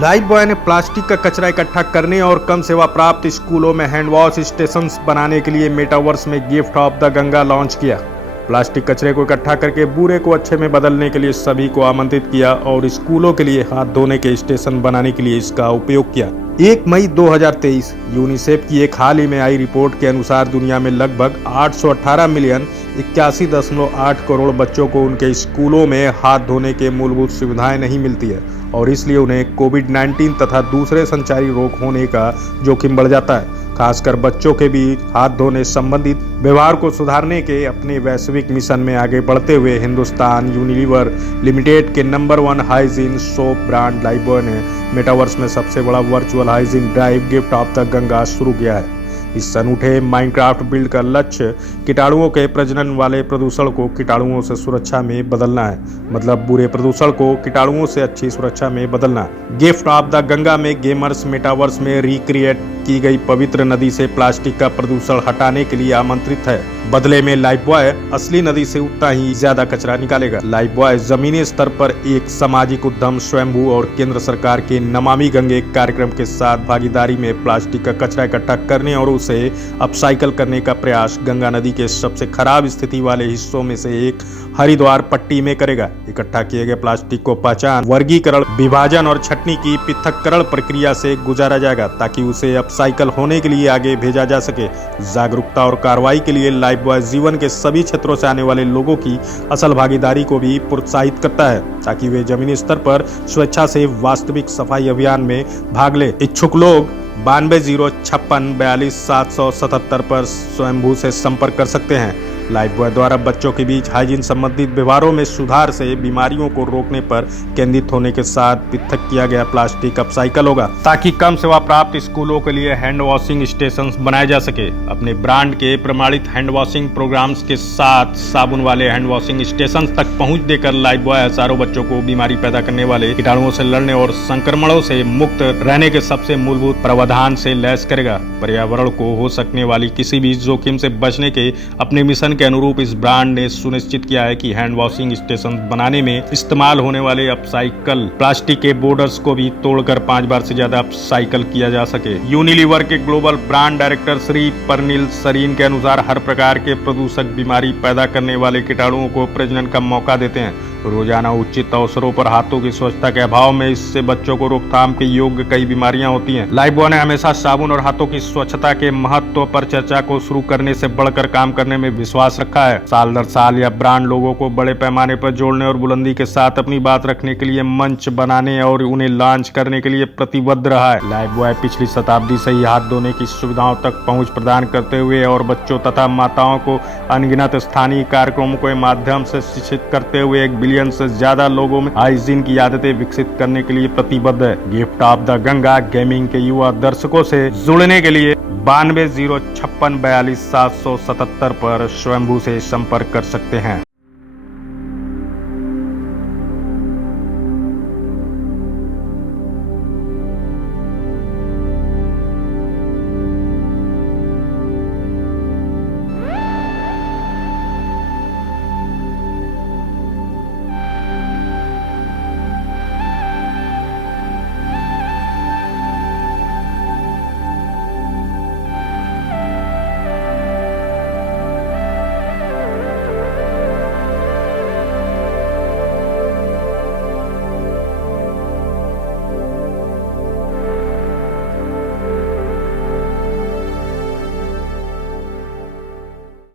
Life boy ने plastic का कचरा इकट्ठा करने और कम सेवा प्राप्त स्कूलों में हैंड वॉश स्टेशंस बनाने के लिए मेटावर्स में gift of the Ganga launch किया। प्लास्टिक कचरे को इकट्ठा करके बुरे को अच्छे में बदलने के लिए सभी को आमंत्रित किया और स्कूलों के लिए हाथ धोने के स्टेशन बनाने के लिए इसका उपयोग किया। 1 मई 2023 यूनिसेफ की एक हाल ही में आई रिपोर्ट के अनुसार दुनिया में लगभग 818 मिलियन 81.8 करोड़ बच्चों को उनके स्कूलों में हाथ धोने के मूलभूत सुविधाएं नहीं मिलती है और इसलिए उन्हें कोविड-19 तथा दूसरे संचारी रोग होने का जोखिम बढ़ जाता है। खासकर बच्चों के बीच हाथ धोने संबंधित व्यवहार को सुधारने के अपने वैश्विक मिशन में आगे बढ़ते हुए हिंदुस्तान यूनिलीवर लिमिटेड के number 1 hygiene soap brand life boy ने मेटावर्स में सबसे बड़ा virtual hygiene drive gift of the Ganga शुरू किया है। इस अनूठे माइनक्राफ्ट बिल्ड का लक्ष्य कीटाणुओं के प्रजनन वाले प्रदूषण को कीटाणुओं से सुरक्षा में बदलना है, मतलब बुरे प्रदूषण को कीटाणुओं से अच्छी सुरक्षा में बदलना। गिफ्ट ऑफ द गंगा में गेमर्स मेटावर्स में रिक्रिएट की गई पवित्र नदी से प्लास्टिक का प्रदूषण हटाने के लिए आमंत्रित है। बदले में लाइफ बॉय असली नदी से उतना ही ज्यादा कचरा निकालेगा। लाइफ बॉय जमीनी स्तर पर एक सामाजिक उद्यम स्वयंभू और केंद्र सरकार के नमामि गंगे कार्यक्रम के साथ भागीदारी में प्लास्टिक का कचरा इकट्ठा करने और उसे अपसाइकल करने का प्रयास गंगा नदी के सबसे खराब स्थिति वाले हिस्सों में से एक हरिद्वार पट्टी में करेगा। इकट्ठा किए गए प्लास्टिक को पहचान, वर्गीकरण, विभाजन और छटनी की पृथक्करण प्रक्रिया से गुजारा जाएगा ताकि उसे अपसाइकल होने के लिए आगे भेजा जा सके। जागरूकता और कार्रवाई के लिए लाइफ बॉय जीवन के सभी क्षेत्रों से आने वाले लोगों की असल भागीदारी को भी प्रोत्साहित करता है ताकि वे जमीनी स्तर पर स्वेच्छा से वास्तविक सफाई अभियान में भाग ले। इच्छुक लोग 92 056 42 777 पर स्वयंभू से संपर्क कर सकते हैं। लाइफ बॉय द्वारा बच्चों के बीच हाइजीन संबंधित व्यवहारों में सुधार से बीमारियों को रोकने पर केंद्रित होने के साथ पृथक किया गया प्लास्टिक अपसाइकल होगा ताकि कम सेवा प्राप्त स्कूलों के लिए हैंड वॉशिंग स्टेशंस बनाए जा सके। अपने ब्रांड के प्रमाणित हैंड वॉशिंग प्रोग्राम्स के साथ साबुन वाले हैंड वॉशिंग स्टेशंस तक पहुंच देकर लाइफ बॉय हजारों बच्चों को बीमारी पैदा करने वाले कीटाणुओं से लड़ने और संक्रमणों से मुक्त रहने के सबसे मूलभूत प्रावधान से लैस करेगा। पर्यावरण को हो सकने वाली किसी भी जोखिम से बचने के अपने मिशन के अनुरूप इस ब्रांड ने सुनिश्चित किया है कि हैंड वॉशिंग स्टेशन बनाने में इस्तेमाल होने वाले अपसाइकल प्लास्टिक के बॉर्डर्स को भी तोड़कर 5 बार से ज्यादा अपसाइकल किया जा सके। यूनिलीवर के global brand director Shri Parneel Sareen के अनुसार हर प्रकार के प्रदूषक बीमारी पैदा करने वाले कीटाणुओं को प्रजनन का मौका देते हैं। रोजाना उचित अवसरों पर हाथों की स्वच्छता के अभाव में इससे बच्चों को रोकथाम के योग्य कई बीमारियां होती हैं। लाइफ बॉय ने हमेशा साबुन और हाथों की स्वच्छता के महत्व पर चर्चा को शुरू करने से बढ़कर काम करने में विश्वास रखा है। साल दर साल यह ब्रांड लोगों को बड़े पैमाने पर जोड़ने और बुलंदी के साथ अपनी बात रखने के लिए मंच बनाने और उन्हें लॉन्च करने के लिए प्रतिबद्ध रहा है। लाइफ बॉय पिछली शताब्दी से ही हाथ धोने की सुविधाओं तक पहुंच प्रदान करते हुए और बच्चों तथा माताओं को अनगिनत स्थानीय कार्यक्रमों के माध्यम से शिक्षित करते हुए 1 बिलियन से ज्यादा लोगों में हाइजीन की आदतें विकसित करने के लिए प्रतिबद्ध है। Gift of the Ganga gaming के युवा दर्शकों से जुड़ने के लिए 92 056 42 777 पर स्वयंभू से संपर्क कर सकते हैं।